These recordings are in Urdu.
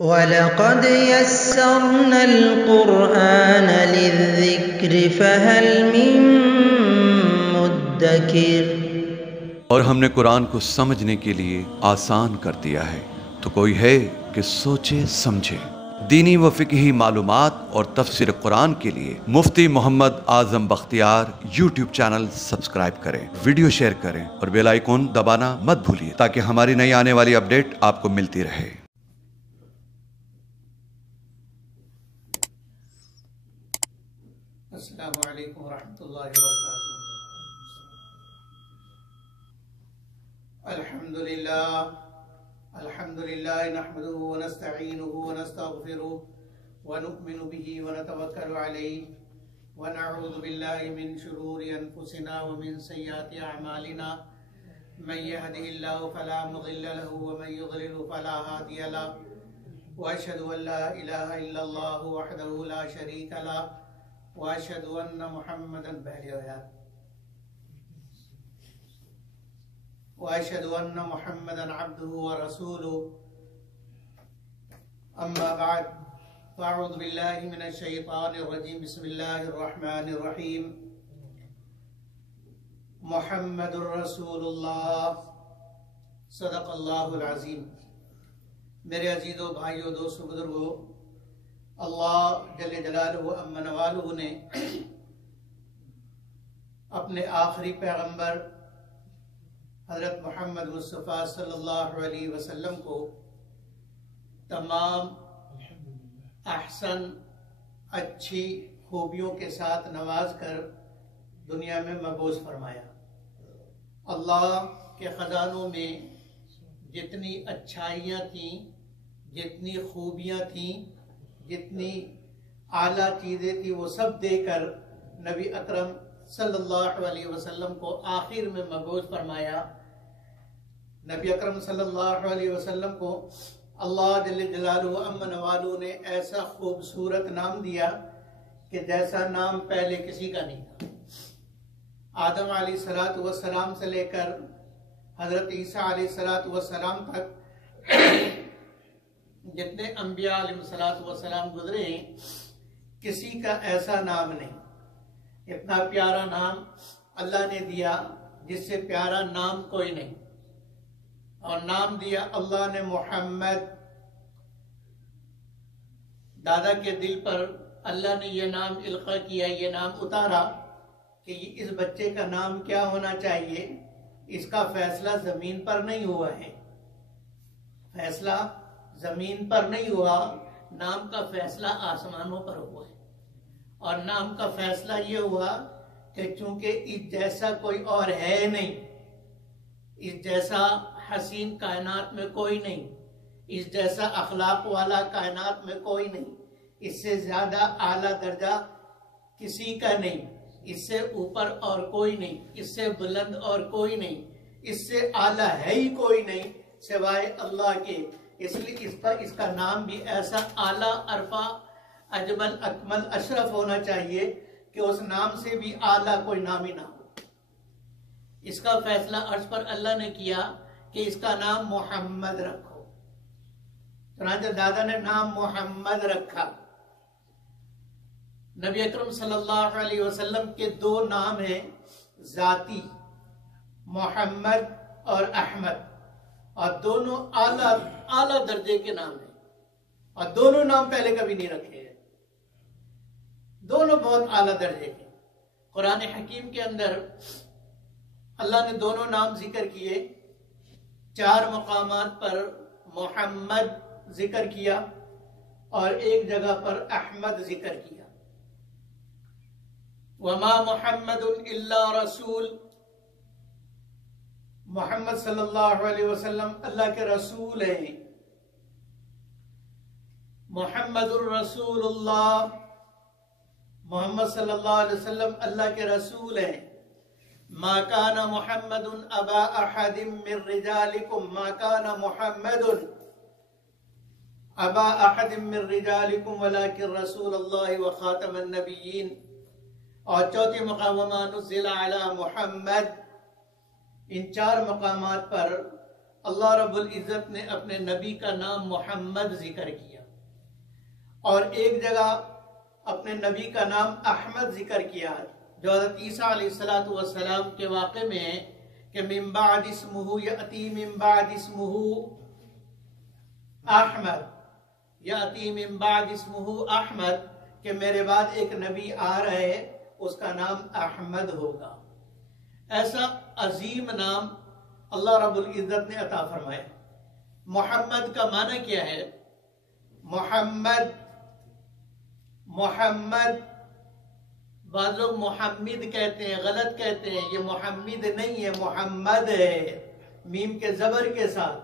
وَلَقَدْ يَسَّرْنَا الْقُرْآنَ لِلذِّكْرِ فَهَلْ مِن مُّدَّكِرٍ، اور ہم نے قرآن کو سمجھنے کے لیے آسان کر دیا ہے، تو کوئی ہے کہ سوچے سمجھے۔ دینی و فقہی معلومات اور تفسیر قرآن کے لیے مفتی Muhammad Azam Bakhtiyar YouTube channel subscribe کریں، ویڈیو شیئر کریں اور بیل آئیکن دبانا مت بھولیے تاکہ ہماری نئی آنے والی اپڈیٹ آپ کو ملتی رہے۔ السلام علیکم ورحمۃ اللہ وبرکاتہ۔ الحمد للہ نحمده ونستعینه ونستغفره ونؤمن به ونتوکل علیہ ونعوذ باللہ من شرور انفسنا ومن سیئات اعمالنا، من يهده الله فلا مضل له ومن يضلل فلا هادی له، واشهد ان لا الہ الا اللہ وحدہ لا شریک له، واشهد ان محمدا عبده ورسوله، اما بعد فاعوذ باللہ من الشیطان الرجیم، بسم اللہ الرحمن الرحیم۔ محمد رسول اللہ، صدق اللہ العظیم۔ میرے عزیزو، بھائیو، دوستو، بزرگو، اللہ جل جلالہ امن والہ نے اپنے آخری پیغمبر حضرت محمد مصطفیٰ صلی اللہ علیہ وسلم کو تمام احسن اچھی خوبیوں کے ساتھ نواز کر دنیا میں مبعوث فرمایا۔ اللہ کے خزانوں میں جتنی اچھائیاں تھیں، جتنی خوبیاں تھیں، جتنی اعلیٰ چیزیں تھیں، وہ سب دے کر نبی اکرم صلی اللہ علیہ وسلم کو آخر میں مبعوث فرمایا۔ نبی اکرم صلی اللہ علیہ وسلم کو اللہ جل جلالہ امن والوں نے ایسا خوبصورت نام دیا کہ جیسا نام پہلے کسی کا نہیں تھا۔ آدم علیہ السلام سے لے کر حضرت عیسیٰ علیہ السلام تک جتنے انبیاء علیہ السلام گزرے ہیں، کسی کا ایسا نام نہیں۔ اتنا پیارا نام اللہ نے دیا جس سے پیارا نام کوئی نہیں، اور نام دیا اللہ نے محمد۔ دادا کے دل پر اللہ نے یہ نام القاء کیا، یہ نام اتارا کہ اس بچے کا نام کیا ہونا چاہیے۔ اس کا فیصلہ زمین پر نہیں ہوا ہے، فیصلہ زمین پر نہیں ہوا، نام کا فیصلہ آسمانوں پر ہوا ہے۔ اور نام کا فیصلہ یہ ہوا کہ چونکہ اس جیسا کوئی اور ہے نہیں، اس جیسا حسین کائنات میں کوئی نہیں، اس جیسا اخلاق والا کائنات میں کوئی نہیں، اس سے زیادہ اعلیٰ درجہ کسی کا نہیں، اس سے اوپر اور کوئی نہیں، اس سے بلند اور کوئی نہیں، اس سے اعلیٰ ہے ہی کوئی نہیں سوائے اللہ کے۔ اس لیے اس کا نام بھی ایسا اعلیٰ، عرفہ، اجمل، اکمل، اشرف ہونا چاہیے کہ اس نام سے بھی اعلیٰ کوئی نام ہی نہ ہو۔ اس کا فیصلہ عرش پر اللہ نے کیا کہ اس کا نام محمد رکھو۔ چنانچہ دادا نے نام محمد رکھا۔ نبی اکرم صلی اللہ علیہ وسلم کے دو نام ہیں ذاتی، محمد اور احمد، اور دونوں اعلیٰ درجے کے نام ہیں، اور دونوں نام پہلے کبھی نہیں رکھے ہیں، دونوں بہت اعلیٰ درجے کے۔ قرآن حکیم کے اندر اللہ نے دونوں نام ذکر کیے، 4 مقامات پر محمد ذکر کیا اور ایک جگہ پر احمد ذکر کیا۔ وَمَا مُحَمَّدٌ إِلَّا رَسُولٌ، محمد صلی اللہ علیہ وسلم اللہ کے رسول ہیں۔ محمد الرسول اللہ، محمد صلی اللہ علیہ وسلم اللہ کے رسول ہیں۔ ما کان محمد ابا احد من رجالکم، ما کان محمد ابا احد من رجالکم ولکن رسول اللہ وخاتم النبیین۔ اور چوتھی مقام وما نزل علی محمد، ان 4 مقامات پر اللہ رب العزت نے اپنے نبی کا نام محمد ذکر کیا، اور ایک جگہ اپنے نبی کا نام احمد ذکر کیا، جو حضرت عیسیٰ علیہ السلام کے واقع میں ہے کہ من بعد اسمہ یأتی من بعد اسمہ احمد، یأتی من بعد اسمہ احمد، کہ میرے بعد ایک نبی آ رہا ہے، اس کا نام احمد ہوگا۔ ایسا عظیم نام اللہ رب العزت نے عطا فرمایا۔ محمد کا معنی کیا ہے؟ محمد بعض لوگ محمد کہتے ہیں، غلط کہتے ہیں، یہ محمد نہیں ہے، محمد ہے، میم کے زبر کے ساتھ۔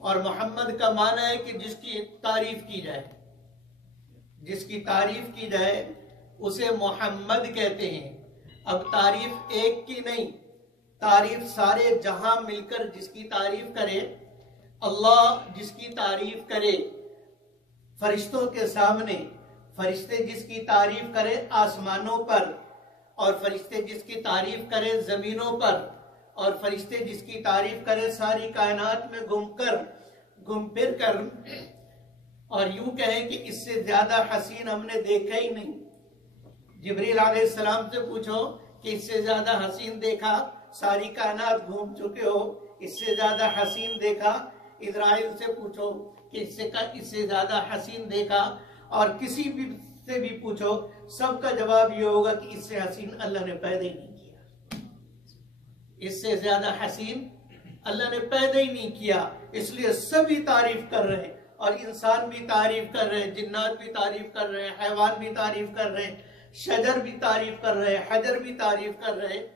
اور محمد کا معنی ہے کہ جس کی تعریف کی جائے، جس کی تعریف کی جائے اسے محمد کہتے ہیں۔ اب تعریف ایک کی نہیں، تعریف سارے جہاں مل کر جس کی تعریف کرے، اللہ جس کی تعریف کرے فرشتوں کے سامنے، فرشتے جس کی تعریف کرے آسمانوں پر، اور فرشتے جس کی تعریف کرے زمینوں پر، اور فرشتے جس کی تعریف کرے ساری کائنات میں گھوم پھر کر، اور یوں کہیں کہ اس سے زیادہ حسین ہم نے دیکھا ہی نہیں۔ جبریل علیہ السلام سے پوچھو کہ اس سے زیادہ حسین دیکھا؟ ساری کائنات گھوم چکے ہو، اس سے زیادہ حسین دیکھا؟ اسرائیل سے پوچھو کہ اس سے زیادہ حسین دیکھا؟ اور کسی بھی سے بھی پوچھو، سب کا جواب یہ ہوگا کہ اس سے حسین اللہ نے پیدا ہی نہیں کیا، اس سے زیادہ حسین اللہ نے پیدا ہی نہیں کیا۔ اس لیے سبھی تعریف کر رہے ہیں، اور انسان بھی تعریف کر رہے ہیں، جنات بھی تعریف کر رہے ہیں، حیوان بھی تعریف کر رہے ہیں، شجر بھی تعریف کر رہے ہیں، حجر بھی تعریف کر رہے ہیں۔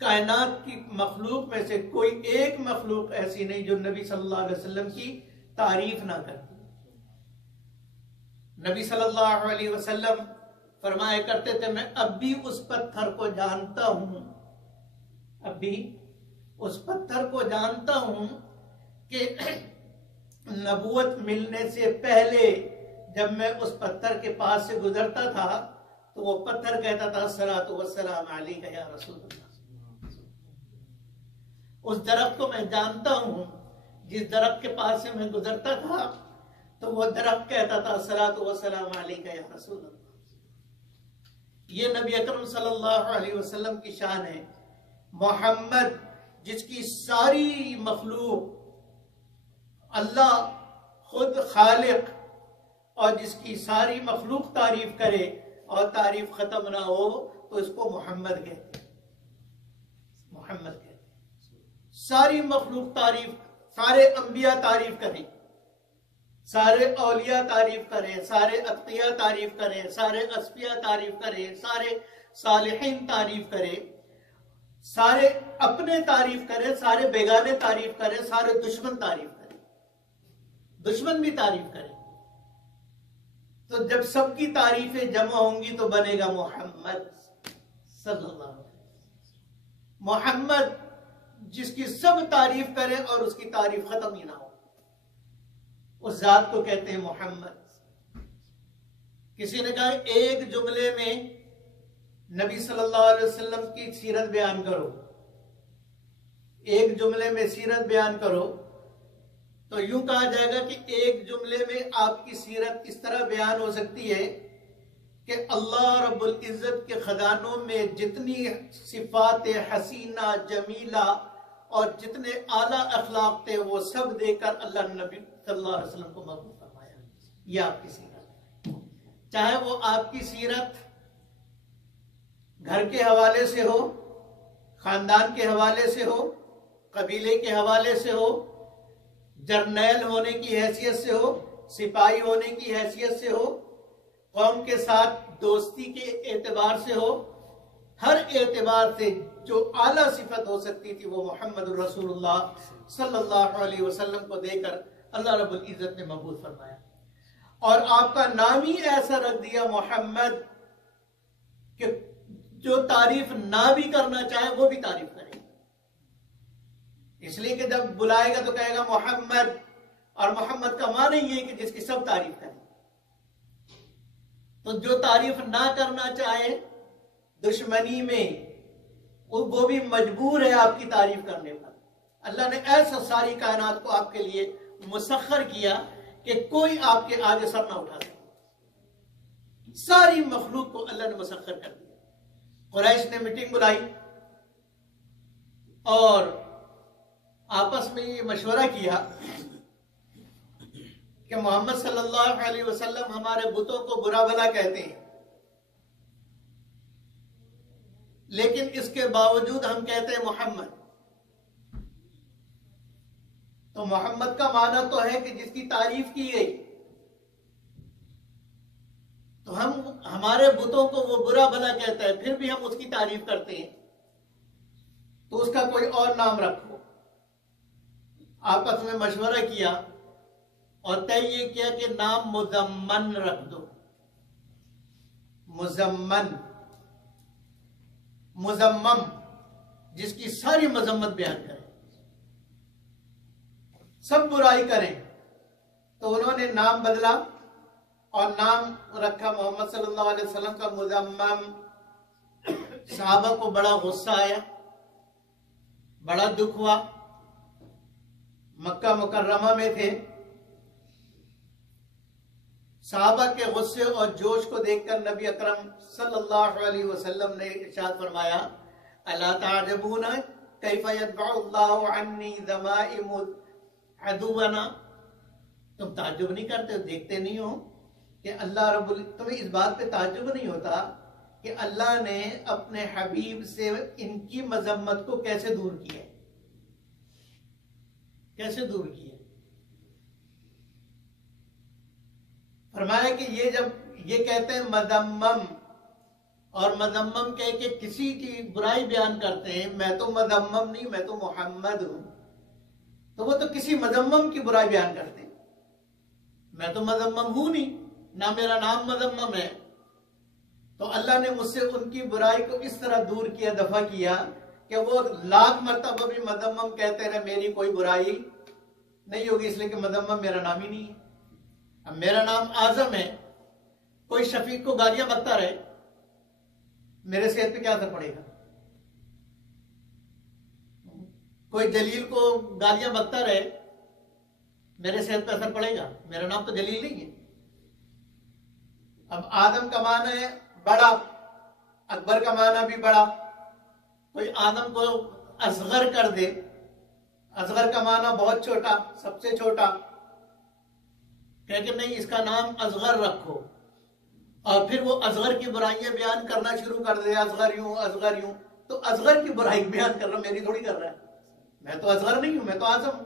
کائنات کی مخلوق میں سے کوئی ایک مخلوق ایسی نہیں جو نبی صلی اللہ علیہ وسلم کی تعریف نہ کرتی۔ نبی صلی اللہ علیہ وسلم فرمایا کرتے تھے، میں اب بھی اس پتھر کو جانتا ہوں، اب بھی اس پتھر کو جانتا ہوں کہ نبوت ملنے سے پہلے جب میں اس پتھر کے پاس سے گزرتا تھا تو وہ پتھر کہتا تھا الصلاۃ والسلام علیک یا رسول اللہ۔ اس درخت کو میں جانتا ہوں، جس درخت کے پاس سے میں گزرتا تھا تو وہ درخت کہتا تھا الصلاۃ والسلام علیک یا رسول اللہ۔ یہ نبی اکرم صلی اللہ علیہ وسلم کی شان ہے۔ محمد جس کی ساری مخلوق، اللہ خود خالق، اور جس کی ساری مخلوق تعریف کرے اور تعریف ختم نہ ہو تو اس کو محمد کہتے ہیں، محمد کہتے ہیں۔ ساری مخلوق تعریف، سارے انبیاء تعریف کریں، سارے اولیاء تعریف کریں، سارے اتقیاء تعریف کریں، سارے اصفیاء تعریف کریں، سارے صالحین تعریف کریں، سارے اپنے تعریف کریں، سارے بیگانے تعریف کریں، سارے دشمن تعریف کریں، دشمن بھی تعریف کریں، تو جب سب کی تعریفیں جمع ہوں گی تو بنے گا محمد صلی اللہ علیہ وسلم۔ محمد جس کی سب تعریف کریں اور اس کی تعریف ختم ہی نہ ہو، اس ذات کو کہتے ہیں محمد۔ کسی نے کہا ایک جملے میں نبی صلی اللہ علیہ وسلم کی سیرت بیان کرو، ایک جملے میں سیرت بیان کرو، تو یوں کہا جائے گا کہ ایک جملے میں آپ کی سیرت اس طرح بیان ہو سکتی ہے کہ اللہ رب العزت کے خزانوں میں جتنی صفات حسینہ جمیلہ اور جتنے اعلیٰ اخلاق تھے وہ سب دے کر اللہ نے نبی صلی اللہ علیہ وسلم کو مقبول فرمایا۔ یہ آپ کی سیرت، چاہے وہ آپ کی سیرت گھر کے حوالے سے ہو، خاندان کے حوالے سے ہو، قبیلے کے حوالے سے ہو، جرنیل ہونے کی حیثیت سے ہو، سپاہی ہونے کی حیثیت سے ہو، قوم کے ساتھ دوستی کے اعتبار سے ہو، ہر اعتبار سے جو اعلیٰ صفت ہو سکتی تھی وہ محمد الرسول اللہ صلی اللہ علیہ وسلم کو دے کر اللہ رب العزت نے مقبول فرمایا۔ اور آپ کا نام ہی ایسا رکھ دیا محمد کہ جو تعریف نہ بھی کرنا چاہے وہ بھی تعریف کرے، اس لیے کہ جب بلائے گا تو کہے گا محمد، اور محمد کا معنی یہ ہے کہ جس کی سب تعریف کریں۔ تو جو تعریف نہ کرنا چاہے دشمنی میں وہ بھی مجبور ہے آپ کی تعریف کرنے پر، اللہ نے ایسا ساری کائنات کو آپ کے لیے مسخر کیا کہ کوئی آپ کے آگے سر نہ اٹھا سکے. ساری مخلوق کو اللہ نے مسخر کر دیا. قریش نے میٹنگ بلائی اور آپس میں یہ مشورہ کیا کہ محمد صلی اللہ علیہ وسلم ہمارے بتوں کو برا بھلا کہتے ہیں، لیکن اس کے باوجود ہم کہتے ہیں محمد. تو محمد کا معنی تو ہے کہ جس کی تعریف کی گئی، تو ہم ہمارے بتوں کو وہ برا بھلا کہتا ہے، پھر بھی ہم اس کی تعریف کرتے ہیں، تو اس کا کوئی اور نام رکھو. آپس میں مشورہ کیا اور طے یہ کیا کہ نام مزمن رکھ دو. مزمن، مزمم، جس کی ساری مذمت بیان کرے، سب برائی کریں. تو انہوں نے نام بدلا اور نام رکھا محمد صلی اللہ علیہ وسلم کا مزمم. صحابہ کو بڑا غصہ آیا، بڑا دکھ ہوا. مکہ مکرمہ میں تھے. صحابہ کے غصے اور جوش کو دیکھ کر نبی اکرم صلی اللہ علیہ وسلم نے ارشاد فرمایا، الا تعجبون کیف یدفع اللہ عنی ذمائم عدونا. تم تعجب نہیں کرتے ہو، دیکھتے نہیں ہو کہ اللہ تمہیں اس بات پہ تعجب نہیں ہوتا کہ اللہ نے اپنے حبیب سے ان کی مذمت کو کیسے دور کیا ہے، کیسے دور کیا. فرمایا کہ یہ جب یہ کہتے ہیں مذمم، اور مذمم کہہ کے کسی کی برائی بیان کرتے ہیں، میں تو مذمم نہیں، میں تو محمد ہوں، تو وہ تو کسی مذمم کی برائی بیان کرتے ہیں. میں تو مذمم ہوں نہیں، نہ میرا نام مذمم ہے. تو اللہ نے مجھ سے ان کی برائی کو اس طرح دور کیا، دفع کیا کہ وہ لاکھ مرتبہ بھی مذمم کہتے رہے، میری کوئی برائی نہیں ہوگی، اس لیے کہ مذمم میرا نام ہی نہیں ہے. اب میرا نام اعظم ہے، کوئی شفیق کو گالیاں بکتا رہے، میرے صحت پہ کیا اثر پڑے گا؟ کوئی جلیل کو گالیاں بکتا رہے، میرے صحت پہ اثر پڑے گا؟ میرا نام تو جلیل نہیں ہے. اب آدم کا معنی ہے بڑا، اکبر کا معنی بھی بڑا. کوئی آدم کو اصغر کر دے، اصغر کا معنی بہت چھوٹا، سب سے چھوٹا، کہ نہیں اس کا نام اصغر رکھو، اور پھر وہ اصغر کی برائیاں بیان کرنا شروع کر دے، اصغر یوں اصغر یوں. تو اصغر کی برائی بیان کر رہا، میری تھوڑی کر رہا ہے. میں تو اصغر نہیں ہوں، میں تو اعظم ہوں.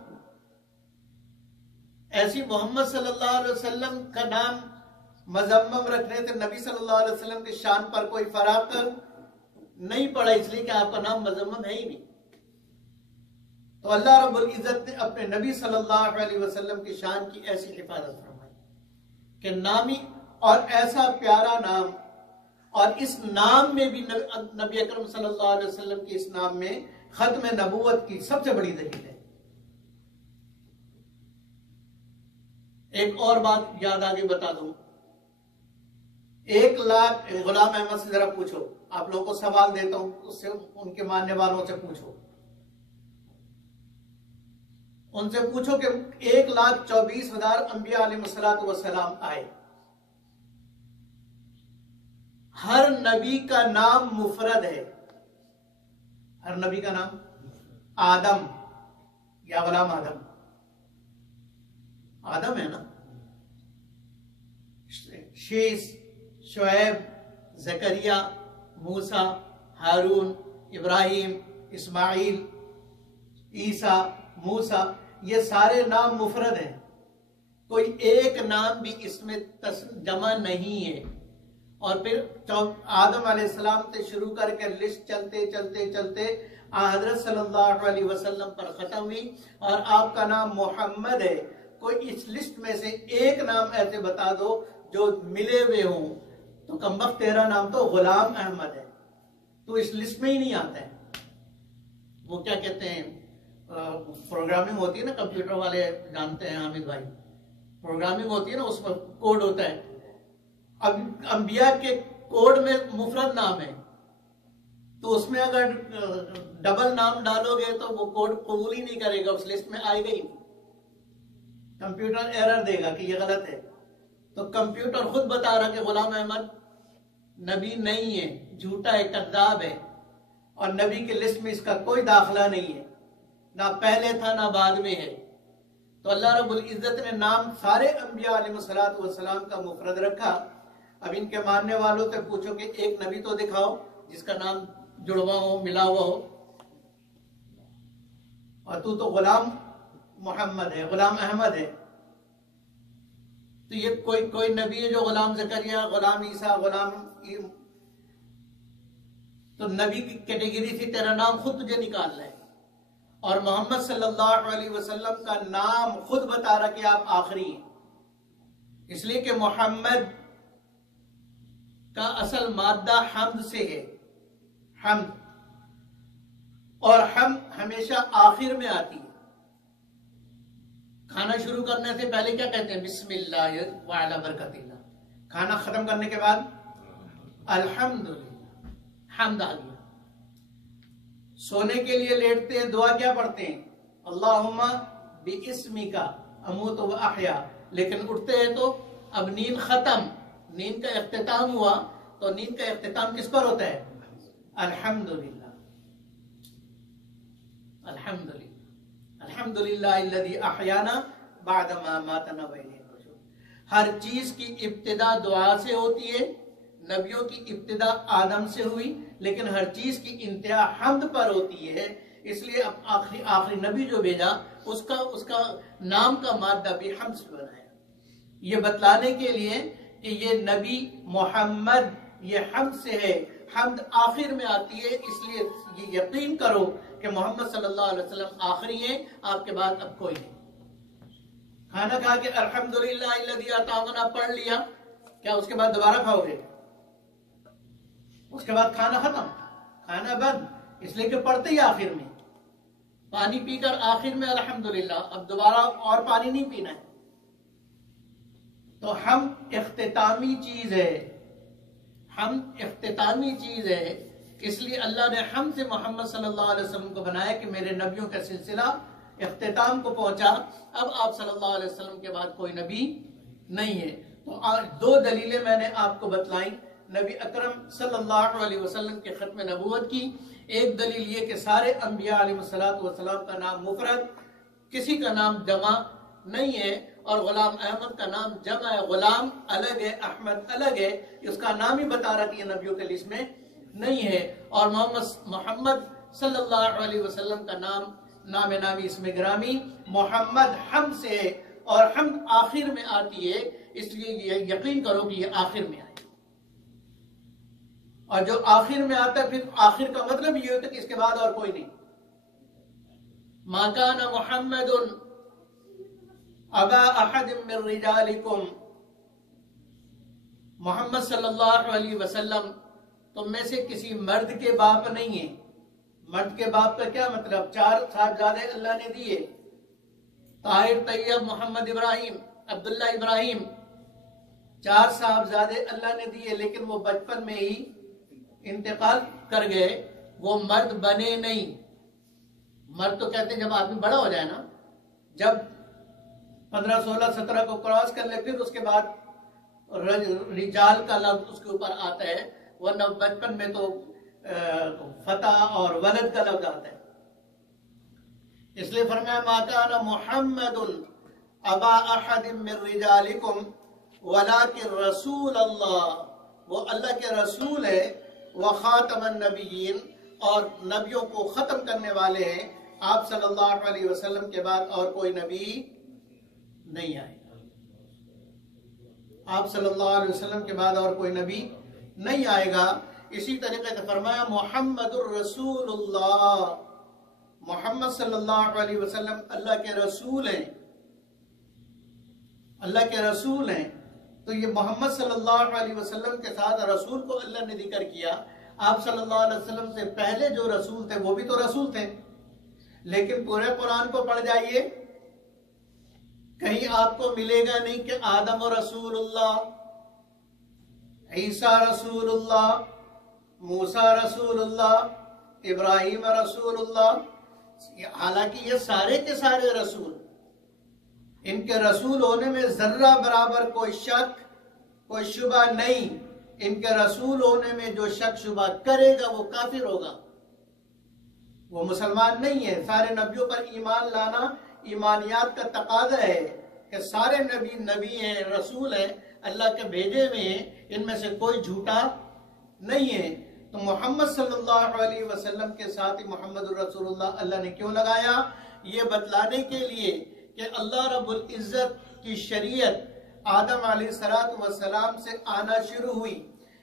ایسی محمد صلی اللہ علیہ وسلم کا نام مذمم رکھنے سے نبی صلی اللہ علیہ وسلم کی شان پر کوئی فرق نہیں پڑا، اس لیے کہ آپ کا نام مذمم ہے ہی نہیں. تو اللہ رب العزت نے اپنے نبی صلی اللہ علیہ وسلم کی شان کی ایسی حفاظت فرمائی کہ نامی اور ایسا پیارا نام، اور اس نام میں بھی نبی اکرم صلی اللہ علیہ وسلم کی اس نام میں ختم نبوت کی سب سے بڑی دلیل ہے. ایک اور بات یاد آگے بتا دوں. 1 لاکھ غلام احمد سے ذرا پوچھو، آپ لوگوں کو سوال دیتا ہوں، اس سے ان کے ماننے والوں سے پوچھو، ان سے پوچھو کہ 1,24,000 انبیاء علیہ السلام آئے، ہر نبی کا نام مفرد ہے. ہر نبی کا نام آدم یا غلام آدم، آدم ہے نا. شیس، شعیب، زکریا، موسیٰ، ہارون، ابراہیم، اسماعیل، عیسیٰ، موسیٰ، یہ سارے نام مفرد ہیں. کوئی ایک نام بھی اس میں جمع نہیں ہے. اور پھر آدم علیہ السلام سے شروع کر کے لسٹ چلتے چلتے چلتے حضرت صلی اللہ علیہ وسلم پر ختم ہوئی، اور آپ کا نام محمد ہے. کوئی اس لسٹ میں سے ایک نام ایسے بتا دو جو ملے ہوئے ہوں، تو کمبخت تیرا نام تو غلام احمد ہے، تو اس لسٹ میں ہی نہیں آتا ہے. وہ کیا کہتے ہیں، پروگرامنگ ہوتی ہے نا، کمپیوٹر والے جانتے ہیں حامد بھائی، پروگرامنگ ہوتی ہے نا، اس میں کوڈ ہوتا ہے. اب انبیاء کے کوڈ میں مفرد نام ہے، تو اس میں اگر ڈبل نام ڈالو گے تو وہ کوڈ قبول ہی نہیں کرے گا، اس لسٹ میں آئے گا ہی نہیں، کمپیوٹر ایرر دے گا کہ یہ غلط ہے۔ تو کمپیوٹر خود بتا رہا کہ غلام احمد نبی نہیں ہے، جھوٹا ہے، کذاب ہے، اور نبی کے لسٹ میں اس کا کوئی داخلہ نہیں ہے، نہ پہلے تھا نہ بعد میں ہے۔ تو اللہ رب العزت نے نام سارے انبیاء علیہ السلام کا مفرد رکھا۔ اب ان کے ماننے والوں سے پوچھو کہ ایک نبی تو دکھاؤ جس کا نام جڑوا ہو، ملا ہوا ہو، اور تو غلام محمد ہے، غلام احمد ہے۔ تو یہ کوئی نبی ہے جو غلام زکریا، غلام عیسیٰ، تو نبی کی کیٹیگری سے تیرا نام خود تجھے نکالنا ہے، اور محمد صلی اللہ علیہ وسلم کا نام خود بتا رہا کہ آپ آخری ہیں، اس لیے کہ محمد کا اصل مادہ حمد سے ہے، حمد، اور حمد ہمیشہ آخر میں آتی ہے۔ کھانا شروع کرنے سے پہلے کیا کہتے ہیں؟ بسم اللہ وعلی برکت اللہ۔ کھانا ختم کرنے کے بعد الحمدللہ، حمد آ گیا۔ سونے کے لیے لیٹتے ہیں، دعا کیا پڑھتے ہیں؟ اللہم باسمک اموت و احیا۔ لیکن اٹھتے ہیں تو اب نیند ختم، نیند کا اختتام ہوا، تو نیند کا اختتام کس پر ہوتا ہے؟ الحمدللہ، الحمدللہ، الحمدللہ الذی احیانا بعد ما ماتنا والیہ النشور۔ ہر چیز کی ابتدا دعا سے ہوتی ہے، نبیوں کی ابتدا آدم سے ہوئی، لیکن ہر چیز کی انتہا حمد پر ہوتی ہے۔ اس لیے آخری نبی جو بھیجا اس کا نام کا مادہ بھی حمد سے بنایا، یہ بتلانے کے لیے کہ یہ نبی محمد یہ حمد سے ہے، حمد آخر میں آتی ہے۔ اس لیے یہ یقین کرو کہ محمد صلی اللہ علیہ وسلم آخری ہیں، آپ کے بعد اب کوئی نہیں۔ کھانا کھا کے الحمدللہ الذی اطعمنا پڑھ لیا، کیا اس کے بعد دوبارہ کھاؤ گے؟ اس کے بعد کھانا ختم، کھانا بند، اس لیے کہ پڑھتے ہی آخر میں۔ پانی پی کر آخر میں الحمدللہ، اب دوبارہ اور پانی نہیں پینا ہے۔ تو ہم اختتامی چیز ہے، ہم اختتامی چیز ہے، اس لیے اللہ نے ہم سے محمد صلی اللہ علیہ وسلم کو بنایا کہ میرے نبیوں کا سلسلہ اختتام کو پہنچا، اب آپ صلی اللہ علیہ وسلم کے بعد کوئی نبی نہیں ہے۔ تو دو دلیلیں میں نے آپ کو بتلائیں نبی اکرم صلی اللہ علیہ وسلم کے ختم نبوت کی۔ ایک دلیل یہ کہ سارے انبیاء علیہ السلام کا نام مفرد، کسی کا نام جمع نہیں ہے، اور غلام احمد کا نام جمع ہے، غلام الگ ہے، احمد الگ ہے، اس کا نام ہی بتا رہا کہ یہ نبیوں کے لسٹ میں نہیں ہے۔ اور محمد صلی اللہ علیہ وسلم کا نام نامی اسم گرامی محمد حمد سے ہے، اور حمد آخر میں آتی ہے، اس لیے یہ یقین کرو کہ یہ آخر میں آئے، اور جو آخر میں آتا ہے پھر آخر کا مطلب یہ ہوتا ہے کہ اس کے بعد اور کوئی نہیں۔ ما کان محمد ابا احد من رجالکم، محمد صلی اللہ علیہ وسلم تم میں سے کسی مرد کے باپ نہیں ہیں۔ مرد کے باپ کا کیا مطلب؟ 4 صاحبزادے اللہ نے دیے، طاہر، طیب، محمد ابراہیم، عبداللہ ابراہیم، 4 صاحبزادے اللہ نے دیے، لیکن وہ بچپن میں ہی انتقال کر گئے، وہ مرد بنے نہیں۔ مرد تو کہتے ہیں جب آدمی بڑا ہو جائے نا، جب 15، 16، 17 کو کراس کر لے، پھر اس کے بعد رجال کا لفظ اس کے اوپر آتا ہے، ورنہ بچپن میں تو فتح اور ولد کا لفظ آتا ہے۔ اس لیے فرمایا ما کان محمد ابا احد من رجالکم ولکن رسول اللہ، وہ اللہ کے رسول ہے، وخاتم النبیین، اور نبیوں کو ختم کرنے والے ہیں۔ آپ صلی اللہ علیہ وسلم کے بعد اور کوئی نبی نہیں آئے گا، آپ صلی اللہ علیہ وسلم کے بعد اور کوئی نبی نہیں آئے گا۔ اسی طریقے سے فرمایا محمد الرسول اللہ، محمد صلی اللہ علیہ وسلم اللہ کے رسول ہیں، اللہ کے رسول ہیں۔ تو یہ محمد صلی اللہ علیہ وسلم کے ساتھ رسول کو اللہ نے ذکر کیا۔ آپ صلی اللہ علیہ وسلم سے پہلے جو رسول تھے وہ بھی تو رسول تھے، لیکن پورے قرآن کو پڑھ جائیے، کہیں آپ کو ملے گا نہیں کہ آدم رسول اللہ، عیسیٰ رسول اللہ، موسیٰ رسول اللہ، ابراہیم رسول اللہ، حالانکہ یہ سارے کے سارے رسول، ان کے رسول ہونے میں ذرہ برابر کوئی شک کوئی شبہ نہیں۔ ان کے رسول ہونے میں جو شک شبہ کرے گا وہ کافر ہوگا، وہ مسلمان نہیں ہے۔ سارے نبیوں پر ایمان لانا ایمانیات کا تقاضا ہے کہ سارے نبی ہیں، رسول ہیں، اللہ کے بھیجے ہوئے ہیں، ان میں سے کوئی جھوٹا نہیں ہے۔ تو محمد صلی اللہ علیہ وسلم کے ساتھ ہی محمد الرسول اللہ نے کیوں لگایا؟ یہ بتلانے کے لیے کہ اللہ رب العزت کی شریعت آدم علیہ السلام سے آنا شروع ہوئی،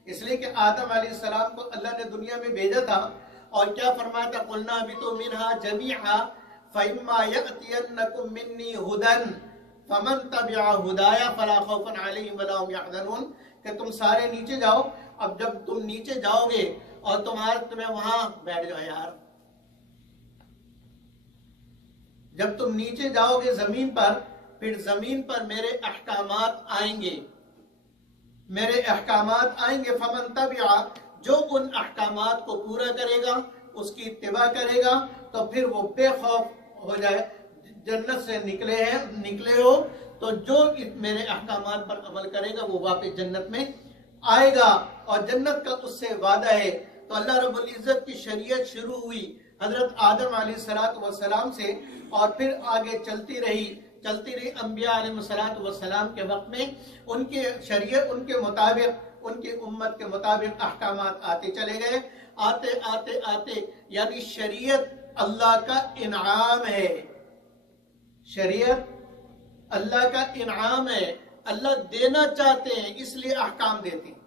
اس لیے کہ آدم علیہ السلام کو اللہ نے دنیا میں بھیجا تھا اور کیا فرمایا تھا؟ قُلْنَا اهْبِطُوا مِنْهَا جَمِيعًا فَإِمَّا يَأْتِيَنَّكُم مِّنِّي هُدًى فَمَن تَبِعَ هُدَايَ فَلَا خَوْفٌ عَلَيْهِمْ وَلَا هُمْ يَحْزَنُونَ، کہ تم سارے نیچے جاؤ۔ اب جب تم نیچے جاؤ گے اور تمہیں وہاں بیٹھ جاؤ یار، جب تم نیچے جاؤ گے زمین پر، پھر زمین پر میرے احکامات آئیں گے، میرے احکامات آئیں گے۔ فمن تبع، جو ان احکامات کو پورا کرے گا، اس کی اتباع کرے گا، تو پھر وہ بے خوف ہو جائے۔ جنت سے نکلے ہو تو جو میرے احکامات پر عمل کرے گا وہ واپس جنت میں آئے گا، اور جنت کا اس سے وعدہ ہے۔ تو اللہ رب العزت کی شریعت شروع ہوئی حضرت آدم علیہ السلام سے، اور پھر آگے چلتی رہی انبیاء علیہ السلام کے وقت میں ان کے شریعت، ان کے مطابق، ان کی امت کے مطابق احکامات آتے چلے گئے۔ آتے یعنی شریعت اللہ کا انعام ہے، شریعت اللہ کا انعام ہے، اللہ دینا چاہتے ہیں اس لیے احکام دیتے ہیں۔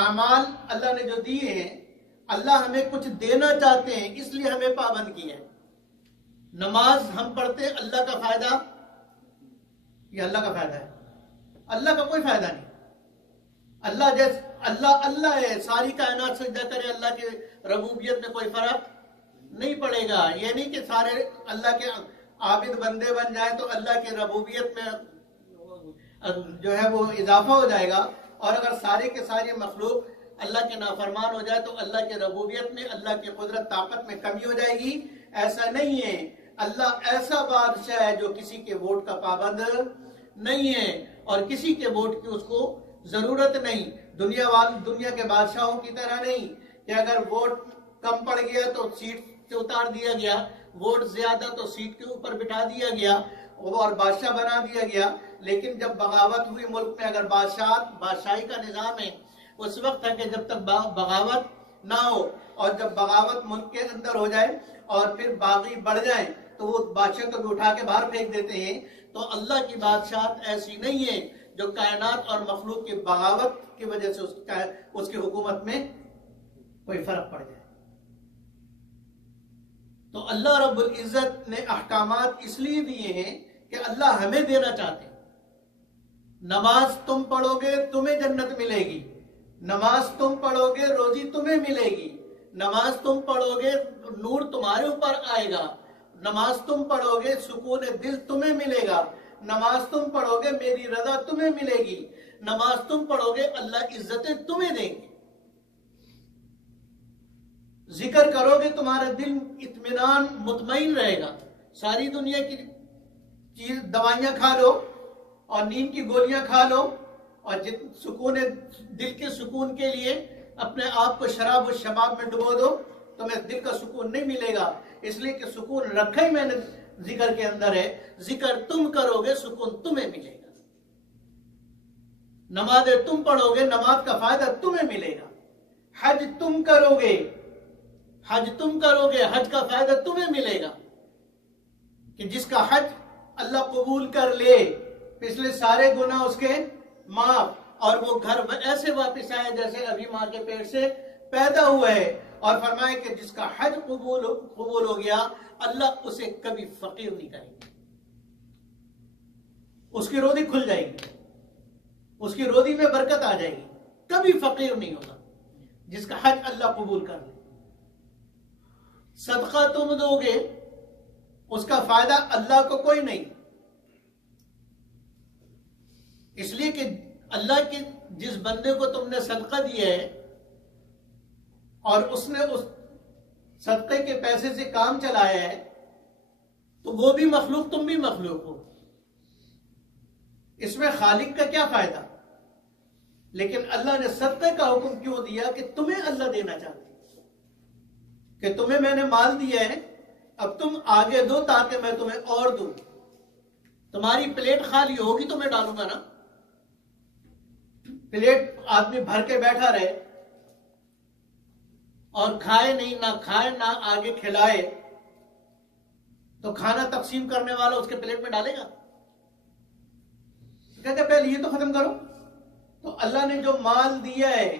اعمال اللہ نے جو دیے ہیں، اللہ ہمیں کچھ دینا چاہتے ہیں اس لیے ہمیں پابند کیا ہے۔ نماز ہم پڑھتے ہیں، اللہ کا فائدہ، یہ اللہ کا فائدہ ہے، اللہ کا کوئی فائدہ نہیں۔ اللہ ہے، ساری کائنات سجدہ کرے، اللہ کی ربوبیت میں کوئی فرق نہیں پڑے گا۔ یہ نہیں کہ سارے اللہ کے عابد بندے بن جائیں تو اللہ کی ربوبیت میں جو ہے وہ اضافہ ہو جائے گا، اور اگر سارے کے سارے مخلوق اللہ کے نافرمان ہو جائے تو اللہ کی ربوبیت میں، اللہ کی قدرت طاقت میں کمی ہو جائے گی۔ ایسا نہیں ہے، اللہ ایسا بادشاہ ہے جو کسی کے ووٹ کا پابند نہیں ہے، اور کسی کے ووٹ کی اس کو ضرورت نہیں۔ دنیا کے بادشاہوں کی طرح نہیں کہ اگر ووٹ کم پڑ گیا تو سیٹ سے اتار دیا گیا، ووٹ زیادہ تو سیٹ کے اوپر بٹھا دیا گیا اور بادشاہ بنا دیا گیا۔ لیکن جب بغاوت ہوئی ملک میں، اگر بادشاہی کا نظام ہے، اس وقت ہے کہ جب تک بغاوت نہ ہو، اور جب بغاوت ملک کے اندر ہو جائے اور پھر باغی بڑھ جائیں تو وہ بادشاہ کو بھی اٹھا کے باہر پھینک دیتے ہیں۔ تو اللہ کی بادشاہت ایسی نہیں ہے جو کائنات اور مخلوق کی بغاوت کی وجہ سے اس کی حکومت میں کوئی فرق پڑ جائے۔ تو اللہ رب العزت نے احکامات اس لیے دیے ہیں کہ اللہ ہمیں دینا چاہتے ہیں۔ نماز تم پڑھو گے تمہیں جنت ملے گی، نماز تم پڑھو گے روزی تمہیں ملے گی، نماز تم پڑھو گے نور تمہارے اوپر آئے گا، نماز تم پڑھو گے سکون دل تمہیں ملے گا، نماز تم پڑھو گے میری رضا تمہیں ملے گی، نماز تم پڑھو گے اللہ عزتیں تمہیں دیں گے، ذکر کرو گے تمہارا دل اطمینان مطمئن رہے گا۔ ساری دنیا کی چیز دوائیاں کھا لو اور نیند کی گولیاں کھا لو، اور سکون دل کے سکون کے لیے اپنے آپ کو شراب و شباب میں ڈبو دو، تمہیں دل کا سکون نہیں ملے گا، اس لیے کہ سکون رکھا ہی میں نے ذکر کے اندر ہے۔ ذکر تم کرو گے سکون تمہیں ملے گا، نمازیں تم پڑھو گے نماز کا فائدہ تمہیں ملے گا، حج تم کرو گے حج کا فائدہ تمہیں ملے گا، کہ جس کا حج اللہ قبول کر لے پچھلے سارے گناہ اس کے معاف، اور وہ گھر ایسے واپس آئے جیسے ابھی ماں کے پیٹ سے پیدا ہوا ہے، اور فرمائے کہ جس کا حج قبول ہو گیا اللہ اسے کبھی فقیر نہیں کرے گا، اس کی روزی کھل جائے گی، اس کی روزی میں برکت آ جائے گی، کبھی فقیر نہیں ہوگا جس کا حج اللہ قبول کر لے۔ صدقہ تم دو گے اس کا فائدہ اللہ کو کوئی نہیں، اس لیے کہ اللہ کے جس بندے کو تم نے صدقہ دیا ہے اور اس نے اس صدقے کے پیسے سے کام چلایا ہے تو وہ بھی مخلوق، تم بھی مخلوق ہو، اس میں خالق کا کیا فائدہ؟ لیکن اللہ نے صدقے کا حکم کیوں دیا؟ کہ تمہیں اللہ دینا چاہتے کہ تمہیں میں نے مال دیا ہے، اب تم آگے دو تاکہ میں تمہیں اور دوں۔ تمہاری پلیٹ خالی ہوگی تو میں ڈالوں گا نا، پلیٹ آدمی بھر کے بیٹھا رہے اور کھائے نہیں، نہ کھائے نہ آگے کھلائے، تو کھانا تقسیم کرنے والا اس کے پلیٹ میں ڈالے گا؟ کہتے پہلے یہ تو ختم کرو۔ تو اللہ نے جو مال دیا ہے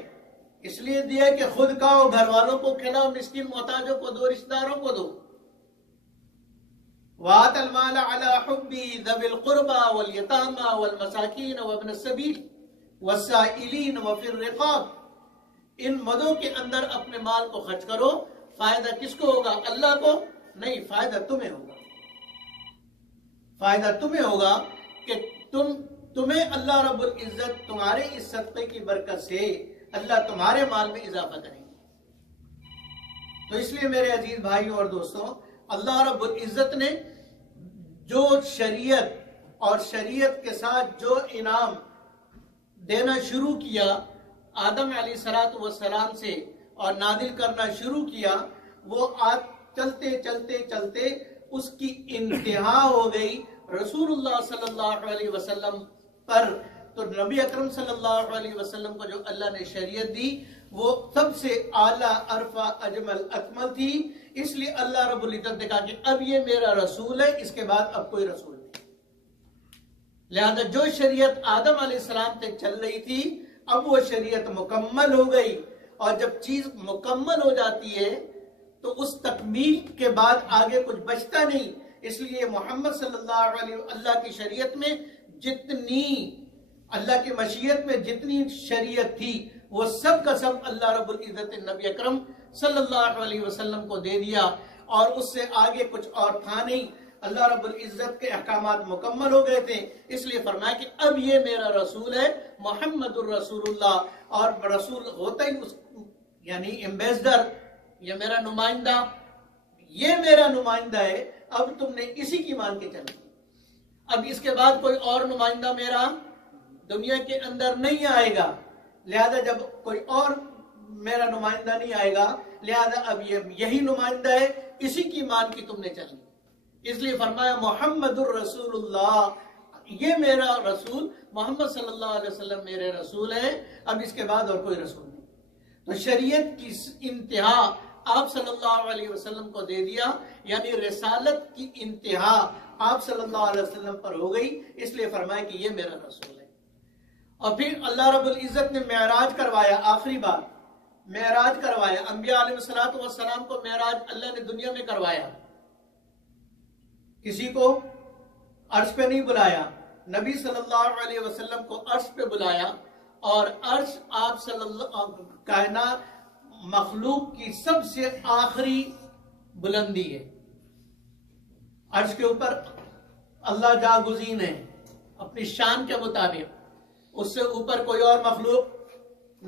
اس لیے دیا ہے کہ خود کھاؤ، گھر والوں کو کھلاؤ، مسکین محتاجوں کو دو، رشتہ داروں کو دو۔ وَآتَ الْمَالَ عَلَى حُبِّهِ ذَوِي الْقُرْبَى وَالْيَتَامَى وَالْمَسَاكِينَ وَابْنَ السَّبِيلِ وَالسَّائِلِينَ وَفِي الرِّقَابِ، ان مدوں کے اندر اپنے مال کو خرچ کرو۔ فائدہ کس کو ہوگا؟ اللہ کو نہیں، فائدہ تمہیں ہوگا۔ فائدہ تمہیں ہوگا کہ تمہیں اللہ رب العزت تمہارے اس صدقے کی برکت سے اللہ تمہارے مال میں اضافہ کریں گے۔ تو اس لیے میرے عزیز بھائیوں اور دوستوں، اللہ رب العزت نے جو شریعت اور شریعت کے ساتھ جو انعام دینا شروع کیا آدم علیہ السلام سے اور نازل کرنا شروع کیا، وہ چلتے چلتے چلتے اس کی انتہا ہو گئی رسول اللہ صلی اللہ علیہ وسلم پر۔ تو نبی اکرم صلی اللہ علیہ وسلم کو جو اللہ نے شریعت دی وہ سب سے اعلیٰ، ارفع، اجمل، اکمل تھی۔ اس لیے اللہ رب العزت نے کہا کہ اب یہ میرا رسول ہے، اس کے بعد اب کوئی رسول نہیں۔ لہذا جو شریعت آدم علیہ السلام سے چل رہی تھی اب وہ شریعت مکمل ہو گئی، اور جب چیز مکمل ہو جاتی ہے تو اس تکمیل کے بعد آگے کچھ بچتا نہیں۔ اس لیے محمد صلی اللہ علیہ وسلم اللہ کی شریعت میں جتنی، اللہ کی مشیت میں جتنی شریعت تھی وہ سب کا سب اللہ رب العزت نے نبی اکرم صلی اللہ علیہ وسلم کو دے دیا، اور اس سے آگے کچھ اور تھا نہیں۔ اللہ رب العزت کے احکامات مکمل ہو گئے تھے، اس لیے فرمایا کہ اب یہ میرا رسول ہے محمد الرسول اللہ۔ اور رسول ہوتا ہی یعنی ایمبیسڈر، یہ میرا نمائندہ، یہ میرا نمائندہ ہے، اب تم نے اسی کی مان کے چلنا۔ اب اس کے بعد کوئی اور نمائندہ میرا دنیا کے اندر نہیں آئے گا، لہذا جب کوئی اور میرا نمائندہ نہیں آئے گا، لہذا اب یہی نمائندہ ہے، اسی کی مان کی تم نے چلنی۔ اس لیے فرمایا محمد الرسول اللہ، یہ میرا رسول محمد صلی اللہ علیہ وسلم میرے رسول ہیں، اب اس کے بعد اور کوئی رسول نہیں۔ تو شریعت کی انتہا آپ صلی اللہ علیہ وسلم کو دے دیا، یعنی رسالت کی انتہا آپ صلی اللہ علیہ وسلم پر ہو گئی، اس لیے فرمایا کہ یہ میرا رسول ہے۔ اور پھر اللہ رب العزت نے معراج کروایا، آخری بار معراج کروایا۔ انبیاء علیہ السلام کو معراج اللہ نے دنیا میں کروایا، کسی کو عرش پہ نہیں بلایا، نبی صلی اللہ علیہ وسلم کو عرش پہ بلایا، اور عرش آپ صلی اللہ کائنات مخلوق کی سب سے آخری بلندی ہے۔ عرش کے اوپر اللہ جاگزین ہے اپنی شان کے مطابق، اس سے اوپر کوئی اور مخلوق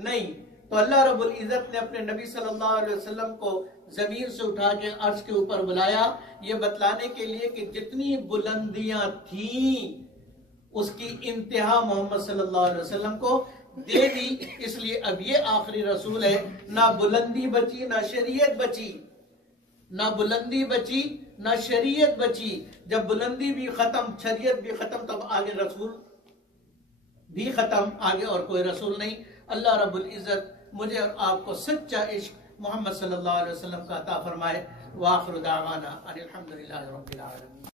نہیں۔ تو اللہ رب العزت نے اپنے نبی صلی اللہ علیہ وسلم کو زمین سے اٹھا کے عرش کے اوپر بلایا، یہ بتلانے کے لیے کہ جتنی بلندیاں تھیں اس کی انتہا محمد صلی اللہ علیہ وسلم کو دے دی۔ اس لیے اب یہ آخری رسول ہے، نہ بلندی بچی نہ شریعت بچی، نہ بلندی بچی نہ شریعت بچی۔ جب بلندی بھی ختم، شریعت بھی ختم، تب آگے رسول بھی ختم، آگے اور کوئی رسول نہیں۔ اللہ رب العزت مجھے اور آپ کو سچا عشق محمد صلی اللہ علیہ وسلم کا عطا فرمائے۔ وآخر دعوانا ان الحمدللہ رب العالمین۔